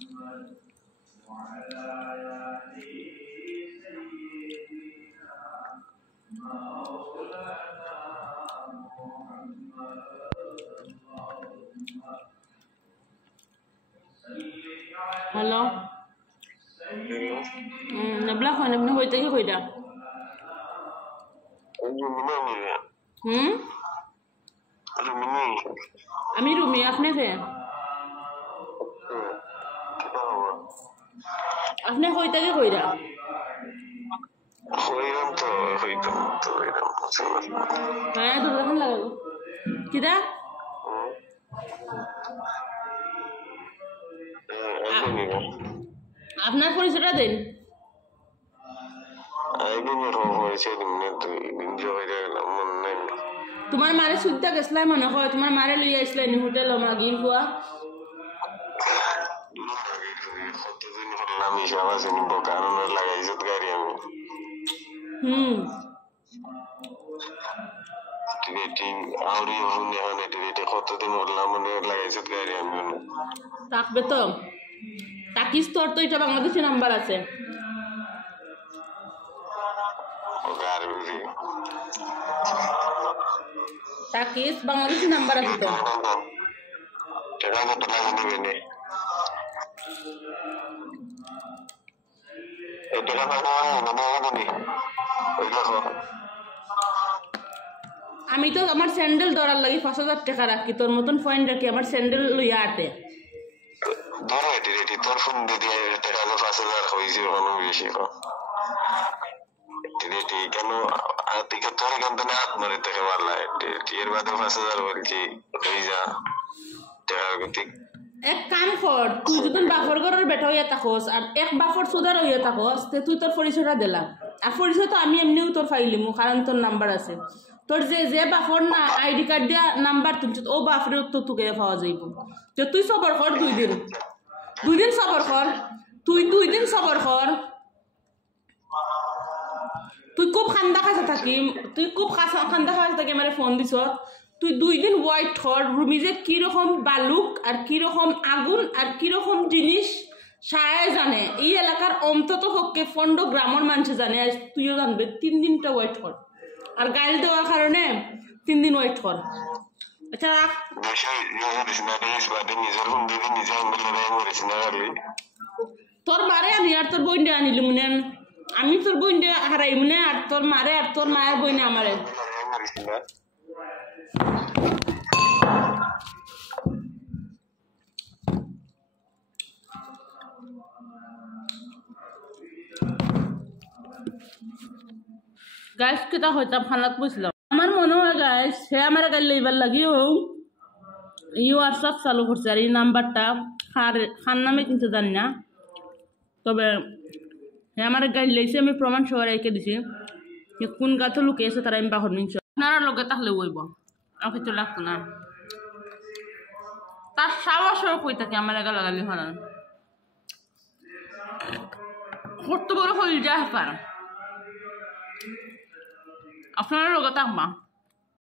Halo. Nabla ko nabna hoy tagi hoy da. Ami rumi apne the. Apne hoy tagi hoy da. Kaya tu kan lagu. Kita? আপনার পরিচয়টা দেন তোমার মারে সুদ্ধা গেছলাই মনে হয় তোমার মারে লই আইছলাই নি হোটেল মাগি ফুয়া থাকবে তো তাকিস তোর তো এটা বাংলাদেশি নাম্বার আছে তাকিস বাংলাদেশি নাম্বার আছে তো আমি তো আমার স্যান্ডেল ধরার লাগি ৫০০০ টাকা রাখি তোর মতন পয়েন্ট রাখি আমার স্যান্ডেল লইয়া আটে তোর ফোন দিয়ে টাকা ৫০০০ হয়েছে কোনো বেশি কেন তোর এখান থেকে হাত মারে থেকে পারলা এর বাদে ৫০০০ বলছি হয়ে যা টাকার গতি এক কাম কর তুই যদি বাফর ঘরের বেটা হইয়া থাকস আর এক বাফর সুদার হইয়া থাকস তুই তোর পরিচয়টা দিলা আর পরিচয় তো আমি এমনিও তোর ফাইলিমু কারণ তোর নাম্বার আছে তোর যে বাফর না আইডি কার্ড দিয়া নাম্বার তুলছিস ও বাফরেও তো তোকে পাওয়া যাইব তো তুই সবর কর 2 দিন সবর কর তুই 2 দিন সবর কর তুই খুব খান্দা খাইতে থাকি তুই খুব খান্দা খাইতে থাকি আমার ফোন দিছ তুই 2 দিন ওয়াইট কর রুমি যে কিরকম বালুক আর কিরকম আগুন আর কিরকম জিনিস সারাই জানে এই এলাকার অন্তত পক্ষে 15 গ্রামের মানুষ জানে আর তুইও জানবে 3 দিনটা ওয়াইট কর আর গাইল দেওয়ার কারণে 3 দিন ওয়েট কর আচ্ছা রাখ তোর মারে আনি আর তোর বইন্ডে আনিলি মনে আমি তোর বইন্ডে হারাই মনে আর তোর মারে আর তোর মায়ের বইনে আমারে গাইস কেটা হইতাম খানাত বুঝলাম আমার মনে হয় গাইস সে আমার গাড়ি লইবার লাগিও হোয়াটসঅ্যাপ চালু করছে আর এই নাম্বারটা খান নামে কিন্তু জানি না তবে হ্যাঁ আমার গাড়ি লইছে আমি প্রমাণ সহ রেখে দিছি যে কোন গাছে লুকিয়েছে তারা আমি বাহর নিচ্ছ আপনারা লোকে তাহলে ওইব আর কিছু লাগতো না তার সাবাসও কই থাকে আমার এগা লাগালি হরান কত বড় হয়ে যায় আপনারা লোকে থাকবা